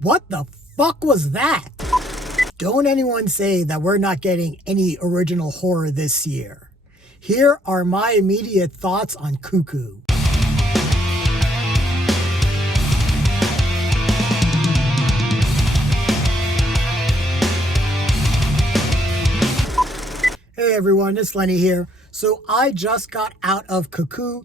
What the fuck was that? Don't anyone say that we're not getting any original horror this year. Here are my immediate thoughts on Cuckoo. Hey everyone, it's Lenny here. So I just got out of Cuckoo,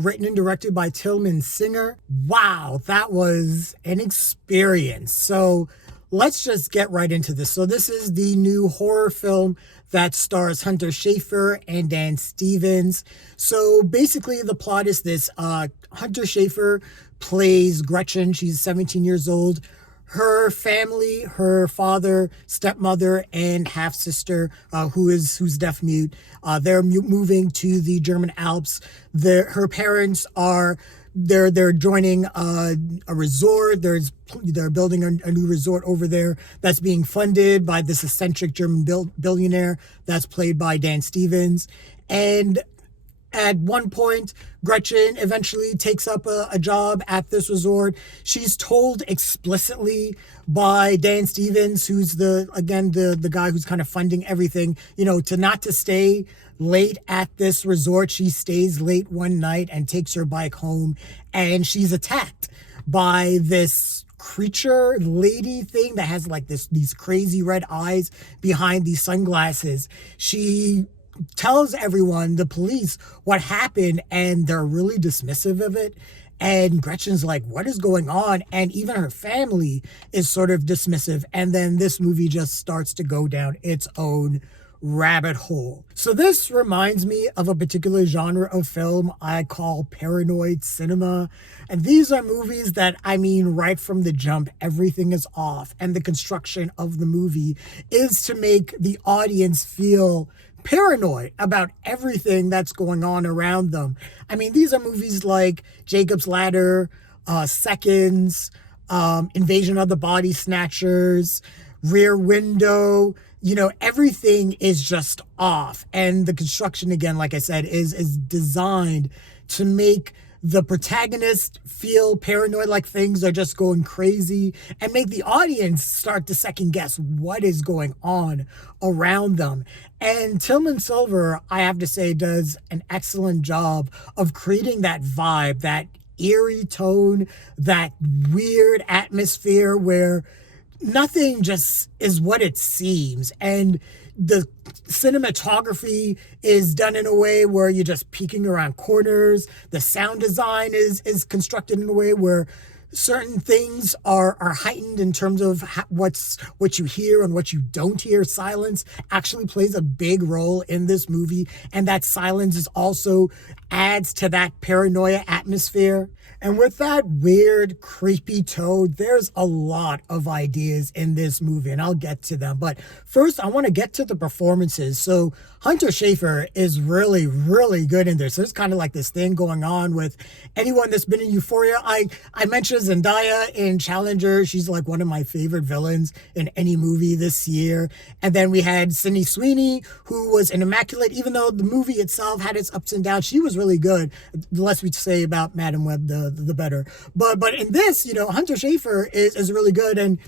written and directed by Tilman Singer. Wow, that was an experience. So let's just get right into this. So this is the new horror film that stars Hunter Schafer and Dan Stevens. So basically the plot is this. Hunter Schafer plays Gretchen. She's 17 years old. Her family, her father, stepmother, and half sister, who's deaf mute, they're moving to the German Alps. Her parents are they're joining a resort. They're building a new resort over there that's being funded by this eccentric German billionaire that's played by Dan Stevens. And at one point, Gretchen eventually takes up a job at this resort. She's told explicitly by Dan Stevens, who's the guy who's kind of funding everything, to stay late at this resort. She stays late one night and takes her bike home, and she's attacked by this creature lady thing that has like these crazy red eyes behind these sunglasses. She tells everyone, the police, what happened, and they're really dismissive of it. And Gretchen's like, what is going on? And even her family is sort of dismissive. And then this movie just starts to go down its own rabbit hole. So this reminds me of a particular genre of film I call paranoid cinema. And these are movies that, right from the jump, everything is off. And the construction of the movie is to make the audience feel paranoid about everything that's going on around them. These are movies like Jacob's Ladder, Seconds, Invasion of the Body Snatchers, Rear Window. Everything is just off. And the construction, again, like I said, is designed to make the protagonist feel paranoid, like things are just going crazy, and make the audience start to second guess what is going on around them. And Tilman Singer, I have to say, does an excellent job of creating that vibe, that eerie tone, that weird atmosphere where nothing just is what it seems. And the cinematography is done in a way where you're just peeking around corners. The sound design is constructed in a way where certain things are heightened in terms of what you hear and what you don't hear. Silence actually plays a big role in this movie, and that silence is also adds to that paranoia atmosphere. And with that weird, creepy tone, there's a lot of ideas in this movie, and I'll get to them. But first, I want to get to the performances. So Hunter Schafer is really, really good in this. There's kind of like this thing going on with anyone that's been in Euphoria. I mentioned Zendaya in Challenger. She's like one of my favorite villains in any movie this year. And then we had Sydney Sweeney, who was an Immaculate. Even though the movie itself had its ups and downs, she was really good. The less we say about Madam Web, the better. But in this, Hunter Schafer is really good. And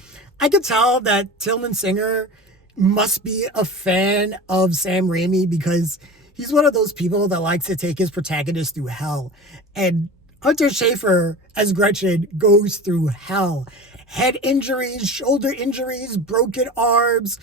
I could tell that Tilman Singer must be a fan of Sam Raimi, because he's one of those people that likes to take his protagonist through hell. And Hunter Schafer as Gretchen goes through hell. Head injuries, shoulder injuries, broken arms.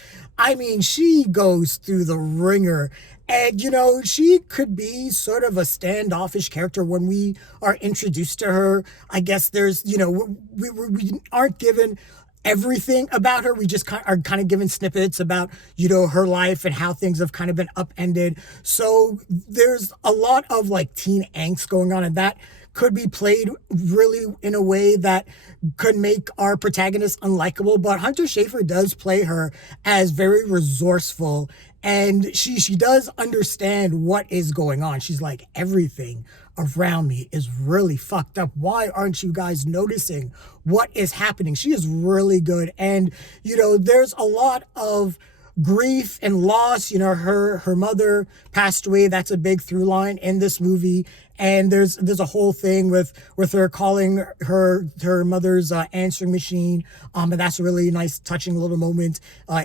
She goes through the ringer. And, she could be sort of a standoffish character when we are introduced to her. I guess there's, we aren't given everything about her. We just are kind of given snippets about, her life and how things have kind of been upended. So there's a lot of like teen angst going on, and that could be played really in a way that could make our protagonist unlikable. But Hunter Schafer does play her as very resourceful, and she does understand what is going on. She's like, everything around me is really fucked up. Why aren't you guys noticing what is happening? She is really good. And, there's a lot of grief and loss. You know, her mother passed away. That's a big through line in this movie. And there's a whole thing with her calling her mother's answering machine, and that's a really nice, touching little moment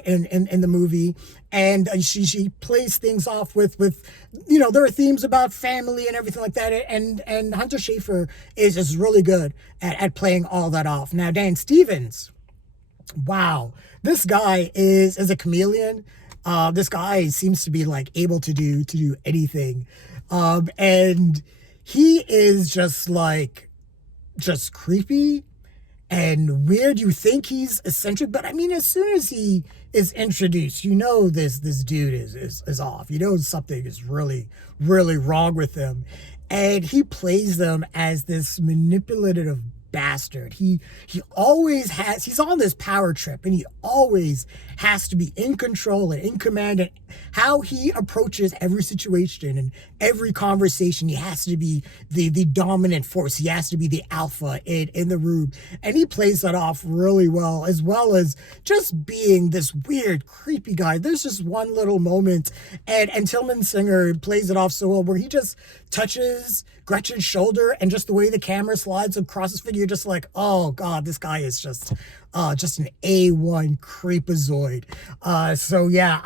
in the movie. And she plays things off with you know, there are themes about family and everything like that. And Hunter Schafer is really good at playing all that off. Now Dan Stevens, wow, this guy is a chameleon. This guy seems to be like able to do anything, and he is just creepy and weird. You think he's eccentric, but I mean, as soon as he is introduced, you know this dude is off. You know something is really wrong with him, and he plays them as this manipulative bastard. He always has, he's on this power trip, and he always has to be in control and in command, and how he approaches every situation and every conversation, he has to be the dominant force. He has to be the alpha in the room, and he plays that off really well, as well as just being this weird creepy guy. There's just one little moment, and Tilman Singer plays it off so well, where he just touches Gretchen's shoulder, and just the way the camera slides across his figure, you're just like, oh god, this guy is just an A1 creepazoid. So yeah,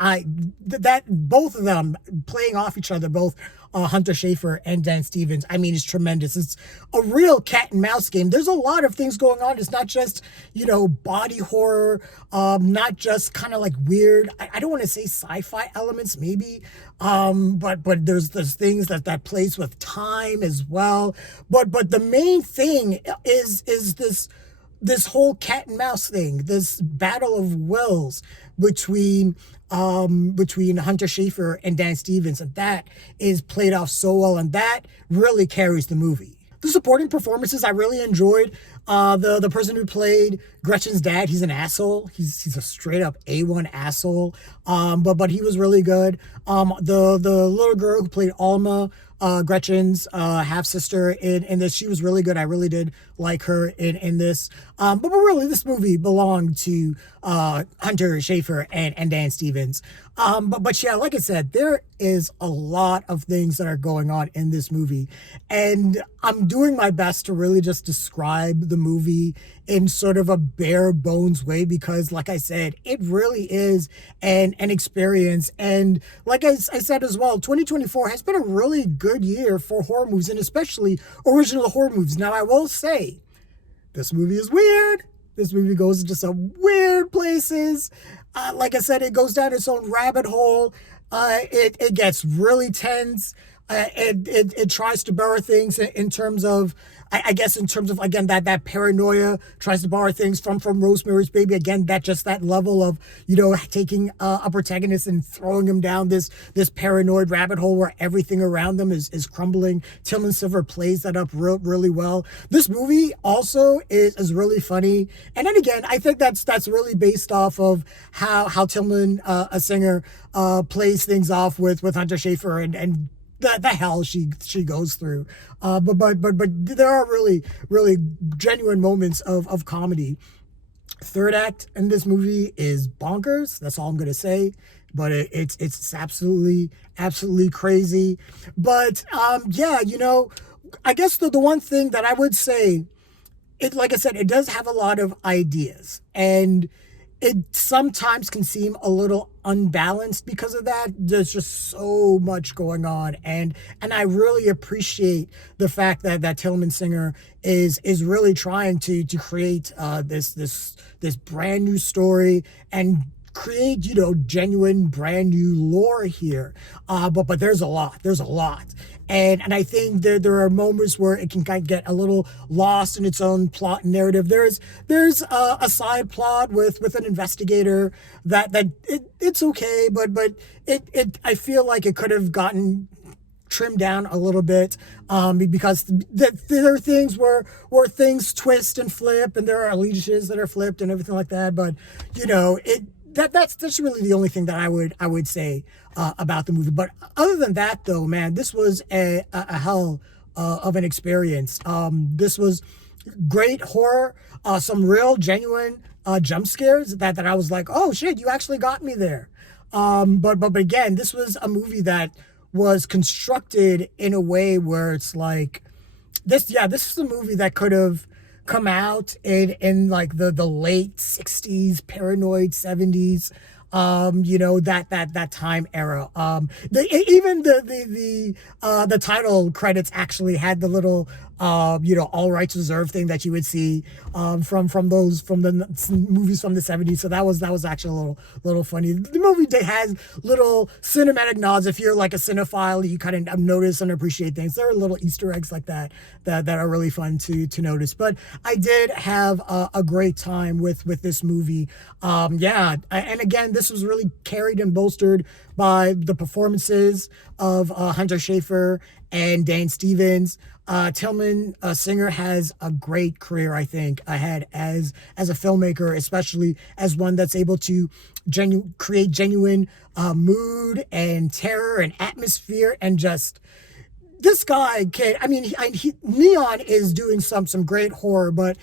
that both of them playing off each other, both Hunter Schafer and Dan Stevens, I mean, it's tremendous. It's a real cat and mouse game. There's a lot of things going on. It's not just, you know, body horror, not just kind of like weird, I don't want to say sci-fi elements maybe, but there's things that plays with time as well. But the main thing is this whole cat and mouse thing, this battle of wills between Hunter Schafer and Dan Stevens, and that is played off so well, and that really carries the movie. The supporting performances I really enjoyed. The person who played Gretchen's dad, he's an asshole. He's a straight up A1 asshole. But he was really good. The little girl who played Alma, Gretchen's half sister in this, she was really good. I really did like her in this. But really, this movie belonged to Hunter Schafer and Dan Stevens. But yeah, like I said, there is a lot of things that are going on in this movie, and I'm doing my best to really just describe the movie in sort of a bare bones way, because like I said, it really is an experience. And like I said as well, 2024 has been a really good year for horror movies, and especially original horror movies. Now I will say, this movie is weird. This movie goes into some weird places. Like I said, it goes down its own rabbit hole. It gets really tense. It tries to borrow things in terms of, I guess, in terms of, again, that paranoia, tries to borrow things from Rosemary's Baby. Again, that level of, you know, taking a protagonist and throwing him down this paranoid rabbit hole where everything around them is crumbling. Tilman Singer plays that up really well. This movie also is really funny. And then again, I think that's really based off of how Tilman Singer plays things off with Hunter Schafer and the hell she goes through. But there are really genuine moments of comedy. Third act in this movie is bonkers. That's all I'm gonna say. But it's absolutely crazy. But yeah, you know, I guess the one thing that I would say, it, like I said, it does have a lot of ideas, and it sometimes can seem a little unbalanced because of that. There's just so much going on, and I really appreciate the fact that Tilman Singer is really trying to create this brand new story and create, you know, genuine brand new lore here. But there's a lot. And I think there are moments where it can kind of get a little lost in its own plot and narrative. There's a side plot with an investigator that it's okay, but it I feel like it could have gotten trimmed down a little bit, because there are things where things twist and flip, and there are allegiances that are flipped and everything like that. But you know, that's really the only thing that I would say about the movie. But other than that, though, man, this was a hell of an experience. This was great horror, some real genuine jump scares that I was like, oh shit, you actually got me there. But again, this was a movie that was constructed in a way where it's like this. Yeah, this is a movie that could have come out in like the late 60s, paranoid 70s, that time era. Even the title credits actually had the little all rights reserved thing that you would see from the movies from the 70s. So that was actually a little funny. The movie has little cinematic nods. If you're like a cinephile, you kind of notice and appreciate things. There are little Easter eggs like that are really fun to notice. But I did have a great time with this movie. And again, this was really carried and bolstered by the performances of Hunter Schafer and Dan Stevens. Tilman Singer has a great career, I think, ahead as a filmmaker, especially as one that's able to create genuine mood and terror and atmosphere and just this guy can. I mean, Neon is doing some great horror, but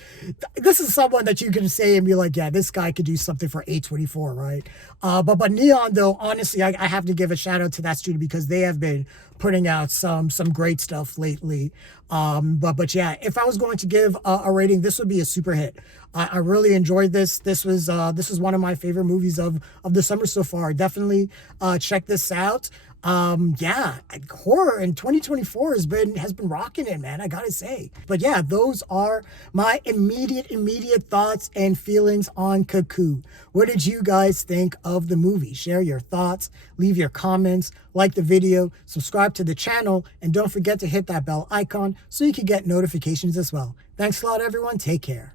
this is someone that you can say and be like, yeah, this guy could do something for A24, right? But Neon, though, honestly, I have to give a shout out to that studio because they have been putting out some great stuff lately. But yeah, if I was going to give a rating, this would be a super hit. I really enjoyed this. This was one of my favorite movies of the summer so far. Definitely check this out. Horror in 2024 has been rocking it, man. I gotta say. But yeah, those are my immediate thoughts and feelings on Cuckoo. What did you guys think of the movie? Share your thoughts, leave your comments, like the video, subscribe to the channel, and don't forget to hit that bell icon so you can get notifications as well. Thanks a lot, everyone. Take care.